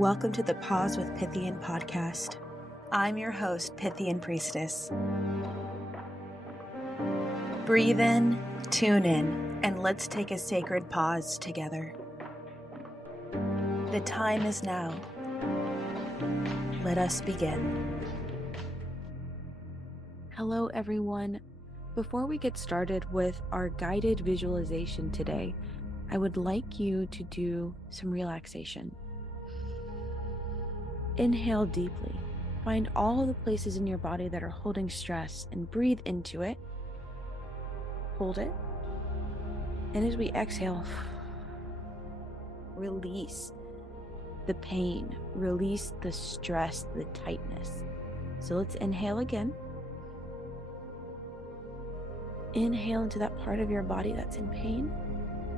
Welcome to the Pause with Pythian podcast. I'm your host, Pythian Priestess. Breathe in, tune in, and let's take a sacred pause together. The time is now. Let us begin. Hello, everyone. Before we get started with our guided visualization today, I would like you to do some relaxation. Inhale deeply. Find all the places in your body that are holding stress and breathe into it. Hold it. And as we exhale, release the pain, release the stress, the tightness. So let's inhale again. Inhale into that part of your body that's in pain.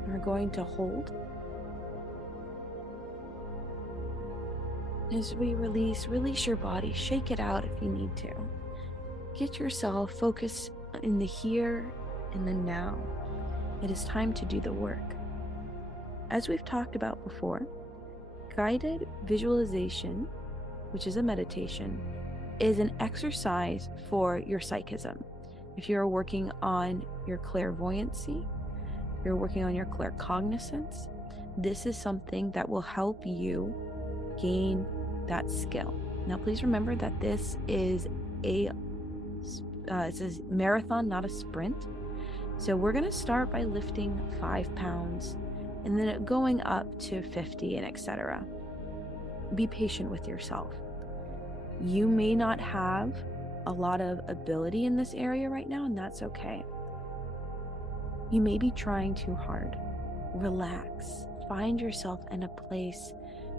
We're going to hold. As we release your body, shake it out if you need to. Get yourself focused in the here and the now. It is time to do the work. As we've talked about before, guided visualization, which is a meditation, is an exercise for your psychism. If you're working on your clairvoyancy, you're working on your claircognizance, this is something that will help you gain that skill. Now, please remember that this is it's a marathon, not a sprint. So we're going to start by lifting 5 pounds and then going up to 50 and etc. Be patient with yourself. You may not have a lot of ability in this area right now, and that's okay. You may be trying too hard. Relax. Find yourself in a place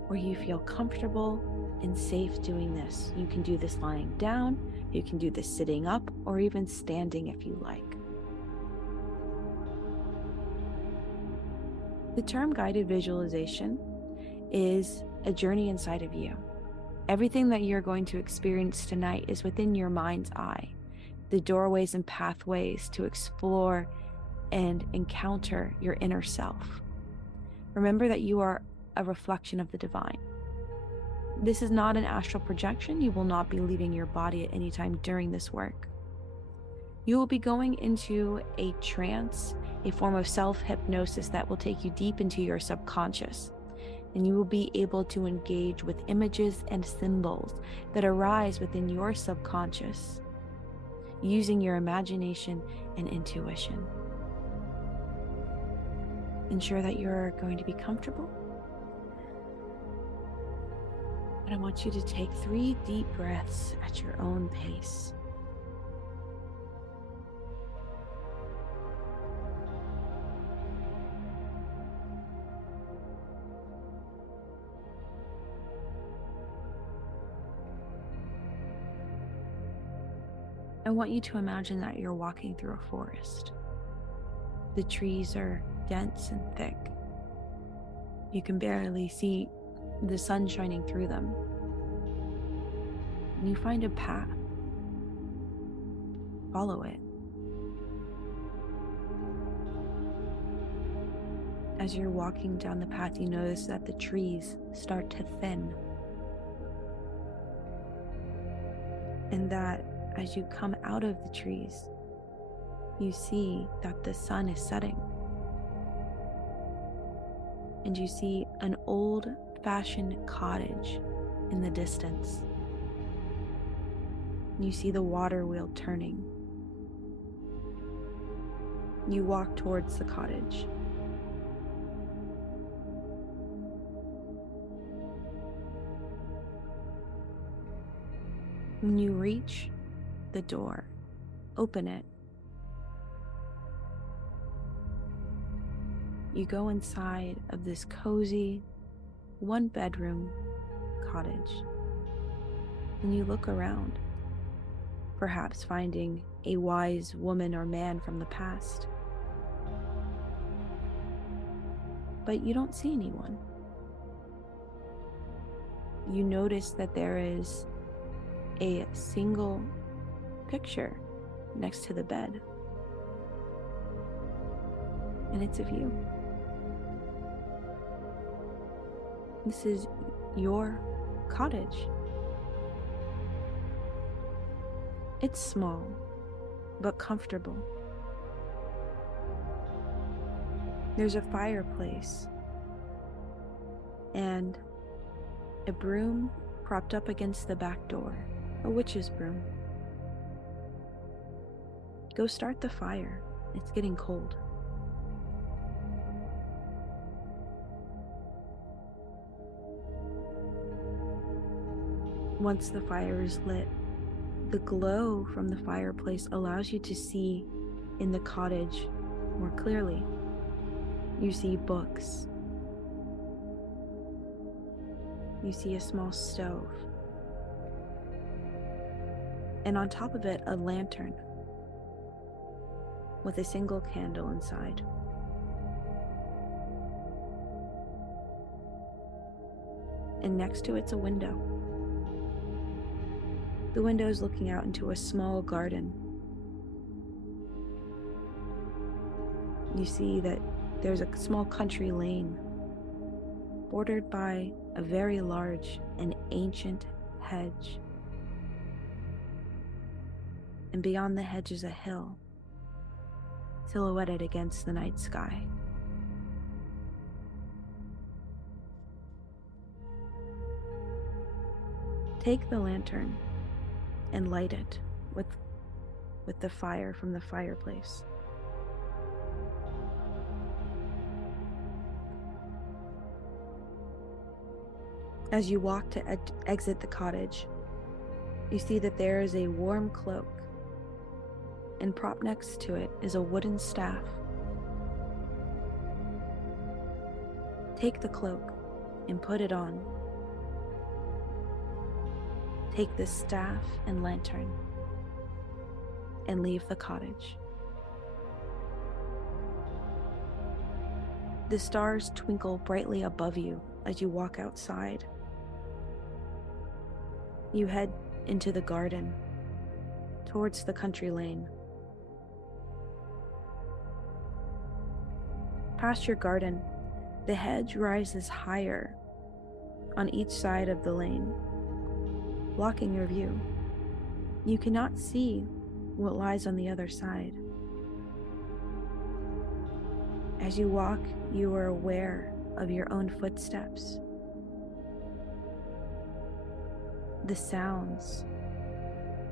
where you feel comfortable and safe doing this. You can do this lying down, you can do this sitting up, or even standing if you like. The term guided visualization is a journey inside of you. Everything that you're going to experience tonight is within your mind's eye, the doorways and pathways to explore and encounter your inner self. Remember that you are a reflection of the divine. This is not an astral projection. You will not be leaving your body at any time during this work. You will be going into a trance, a form of self-hypnosis that will take you deep into your subconscious, and you will be able to engage with images and symbols that arise within your subconscious, using your imagination and intuition. Ensure that you're going to be comfortable. And I want you to take 3 deep breaths at your own pace. I want you to imagine that you're walking through a forest. The trees are dense and thick. You can barely see the sun shining through them. And you find a path. Follow it. As you're walking down the path, you notice that the trees start to thin. And that as you come out of the trees, you see that the sun is setting. And you see an old-fashioned cottage in the distance. You see the water wheel turning. You walk towards the cottage. When you reach the door, open it. You go inside of this cozy 1-bedroom cottage, and you look around, perhaps finding a wise woman or man from the past. But you don't see anyone. You notice that there is a single picture next to the bed, and it's of you. This is your cottage. It's small, but comfortable. There's a fireplace and a broom propped up against the back door, a witch's broom. Go start the fire. It's getting cold. Once the fire is lit, the glow from the fireplace allows you to see in the cottage more clearly. You see books. You see a small stove. And on top of it, a lantern with a single candle inside. And next to it's a window. The window is looking out into a small garden. You see that there's a small country lane bordered by a very large and ancient hedge. And beyond the hedge is a hill, silhouetted against the night sky. Take the lantern and light it with the fire from the fireplace. As you walk to exit the cottage, you see that there is a warm cloak, and propped next to it is a wooden staff. Take the cloak and put it on. Take the staff and lantern and leave the cottage. The stars twinkle brightly above you as you walk outside. You head into the garden, towards the country lane. Past your garden, the hedge rises higher on each side of the lane, blocking your view. You cannot see what lies on the other side. As you walk, you are aware of your own footsteps, the sounds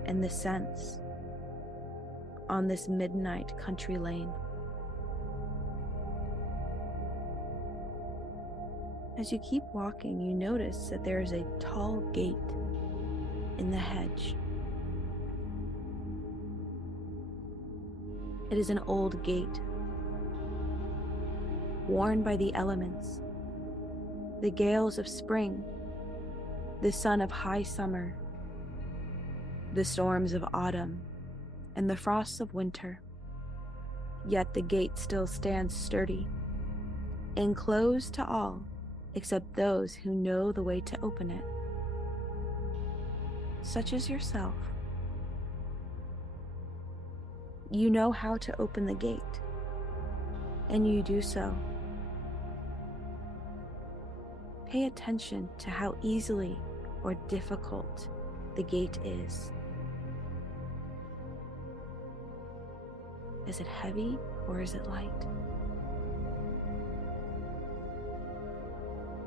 and the scents on this midnight country lane. As you keep walking, you notice that there is a tall gate in the hedge. It is an old gate, worn by the elements, the gales of spring, the sun of high summer, the storms of autumn, and the frosts of winter. Yet the gate still stands sturdy, enclosed to all except those who know the way to open it, such as yourself. You know how to open the gate, and you do so. Pay attention to how easily or difficult the gate is. Is it heavy or is it light?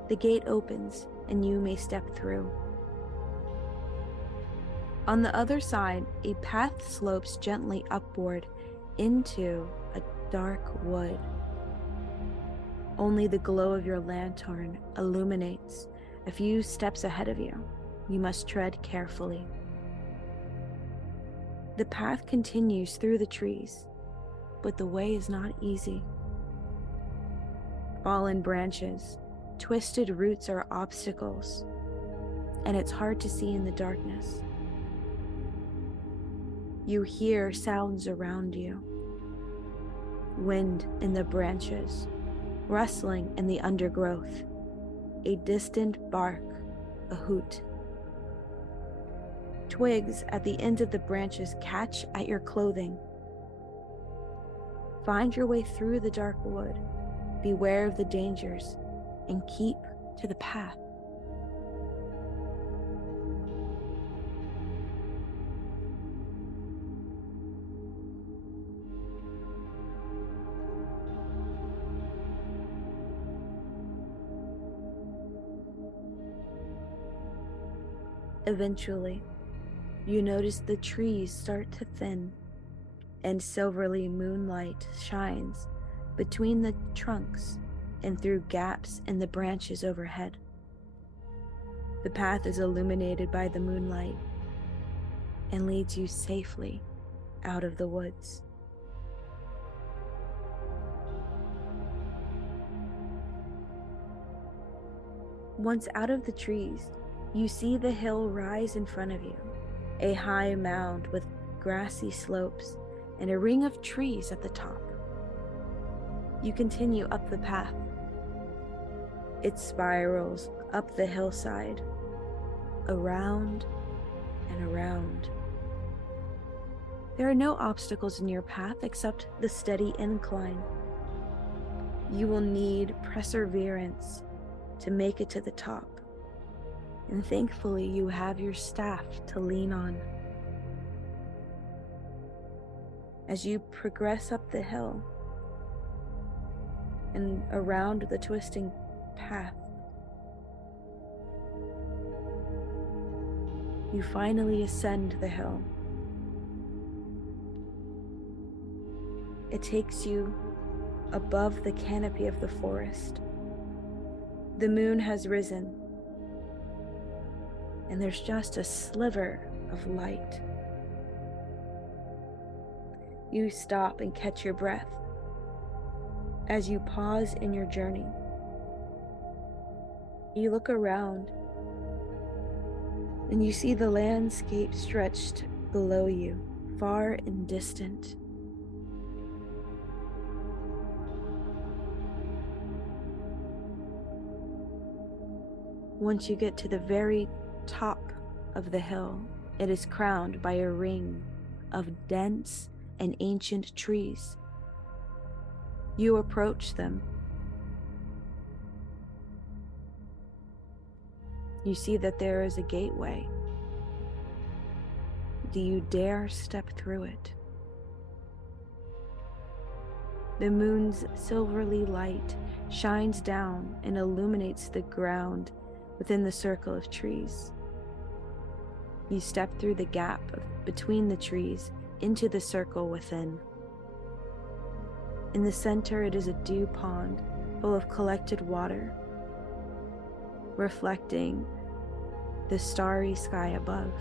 The gate opens and you may step through. On the other side, a path slopes gently upward into a dark wood. Only the glow of your lantern illuminates a few steps ahead of you. You must tread carefully. The path continues through the trees, but the way is not easy. Fallen branches, twisted roots are obstacles, and it's hard to see in the darkness. You hear sounds around you. Wind in the branches, rustling in the undergrowth, a distant bark, a hoot. Twigs at the ends of the branches catch at your clothing. Find your way through the dark wood, beware of the dangers, and keep to the path. Eventually, you notice the trees start to thin, and silvery moonlight shines between the trunks and through gaps in the branches overhead. The path is illuminated by the moonlight and leads you safely out of the woods. Once out of the trees, you see the hill rise in front of you, a high mound with grassy slopes and a ring of trees at the top. You continue up the path. It spirals up the hillside, around and around. There are no obstacles in your path except the steady incline. You will need perseverance to make it to the top, and thankfully you have your staff to lean on. As you progress up the hill and around the twisting path, you finally ascend the hill. It takes you above the canopy of the forest. The moon has risen, and there's just a sliver of light. You stop and catch your breath as you pause in your journey. You look around, and you see the landscape stretched below you, far and distant. Once you get to the very top of the hill, it is crowned by a ring of dense and ancient trees. You approach them. You see that there is a gateway. Do you dare step through it? The moon's silvery light shines down and illuminates the ground within the circle of trees. You step through the gap between the trees into the circle within. In the center, it is a dew pond full of collected water, reflecting the starry sky above.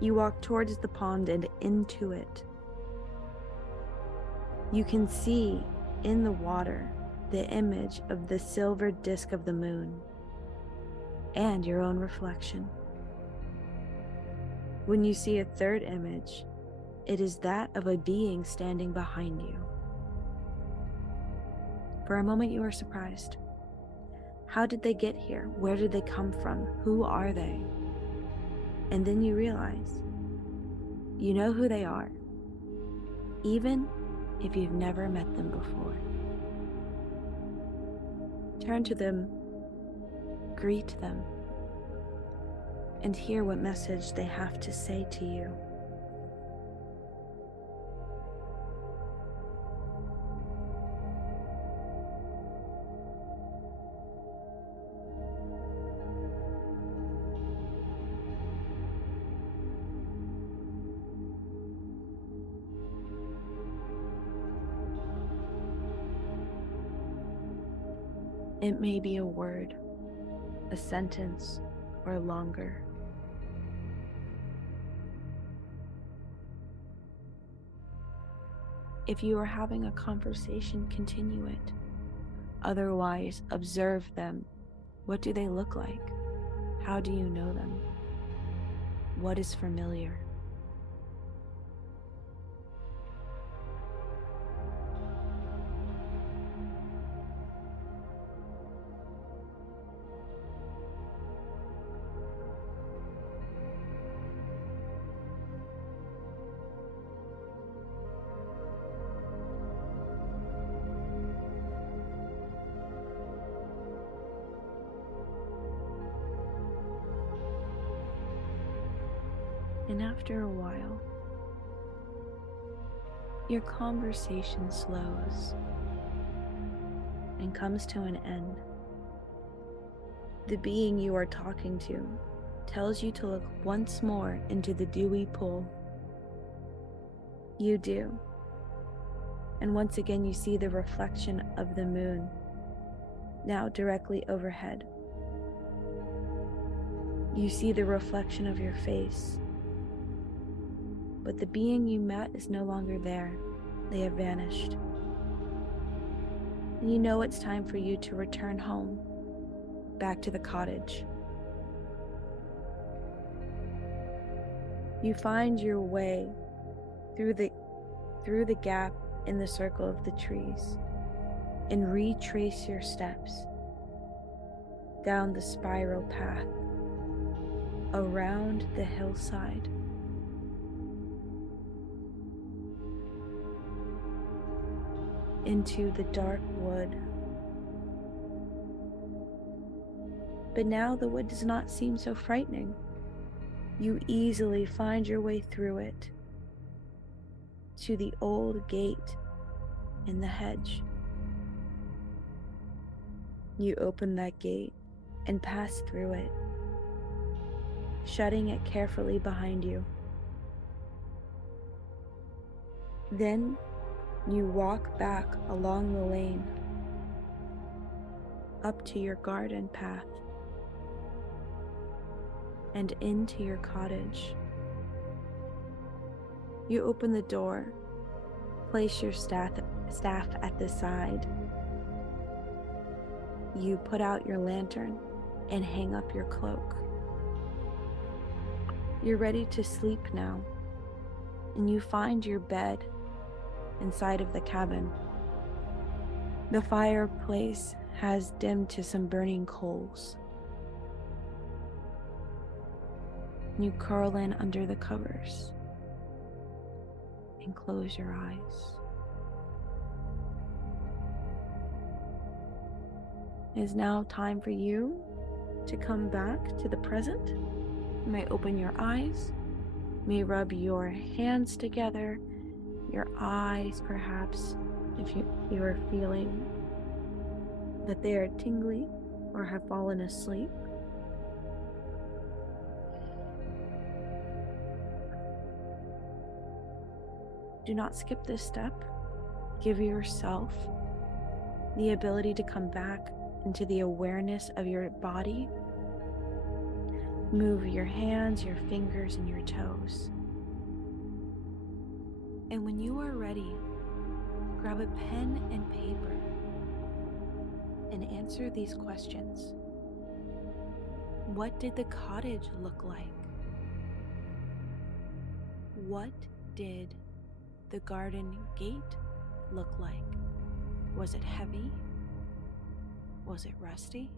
You walk towards the pond and into it. You can see in the water the image of the silver disk of the moon and your own reflection. When you see a third image, it is that of a being standing behind you. For a moment you are surprised. How did they get here? Where did they come from? Who are they? And then you realize you know who they are, even if you've never met them before. Turn to them, greet them, and hear what message they have to say to you. It may be a word, a sentence, or longer. If you are having a conversation, continue it. Otherwise, observe them. What do they look like? How do you know them? What is familiar? And after a while, your conversation slows and comes to an end. The being you are talking to tells you to look once more into the dewy pool. You do. And once again you see the reflection of the moon, now directly overhead. You see the reflection of your face, but the being you met is no longer there. They have vanished. And you know it's time for you to return home, back to the cottage. You find your way through the gap in the circle of the trees and retrace your steps down the spiral path around the hillside. Into the dark wood. But now the wood does not seem so frightening. You easily find your way through it to the old gate in the hedge. You open that gate and pass through it, shutting it carefully behind you. Then you walk back along the lane up to your garden path and into your cottage. You open the door, place your staff at the side. You put out your lantern and hang up your cloak. You're ready to sleep now, and you find your bed inside of the cabin. The fireplace has dimmed to some burning coals. You curl in under the covers and close your eyes. It is now time for you to come back to the present. You may open your eyes, you may rub your hands together, your eyes perhaps, if you are feeling that they are tingly or have fallen asleep. Do not skip this step. Give yourself the ability to come back into the awareness of your body. Move your hands, your fingers, and your toes. And when you are ready, grab a pen and paper and answer these questions. What did the cottage look like? What did the garden gate look like? Was it heavy? Was it rusty?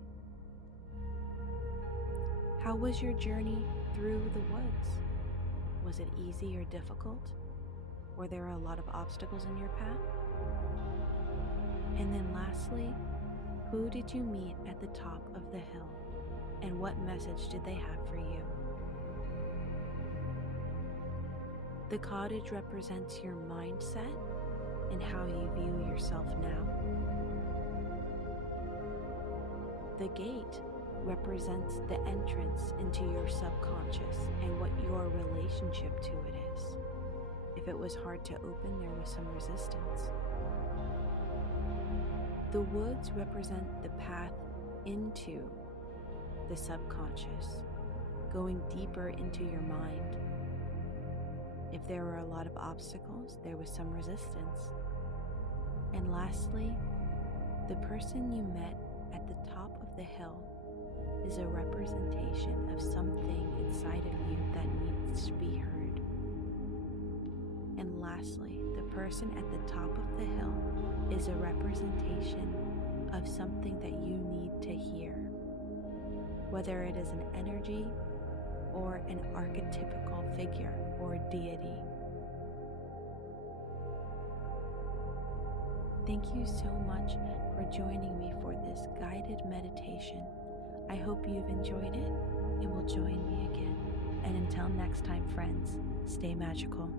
How was your journey through the woods? Was it easy or difficult? Were there a lot of obstacles in your path? And then lastly, who did you meet at the top of the hill? And what message did they have for you? The cottage represents your mindset and how you view yourself now. The gate represents the entrance into your subconscious and what your relationship to it is. If it was hard to open, there was some resistance. The woods represent the path into the subconscious, going deeper into your mind. If there were a lot of obstacles, there was some resistance. And lastly, the person you met at the top of the hill is a representation of something inside of you that needs to be heard. And lastly, the person at the top of the hill is a representation of something that you need to hear, whether it is an energy or an archetypical figure or deity. Thank you so much for joining me for this guided meditation. I hope you've enjoyed it and will join me again. And until next time, friends, stay magical.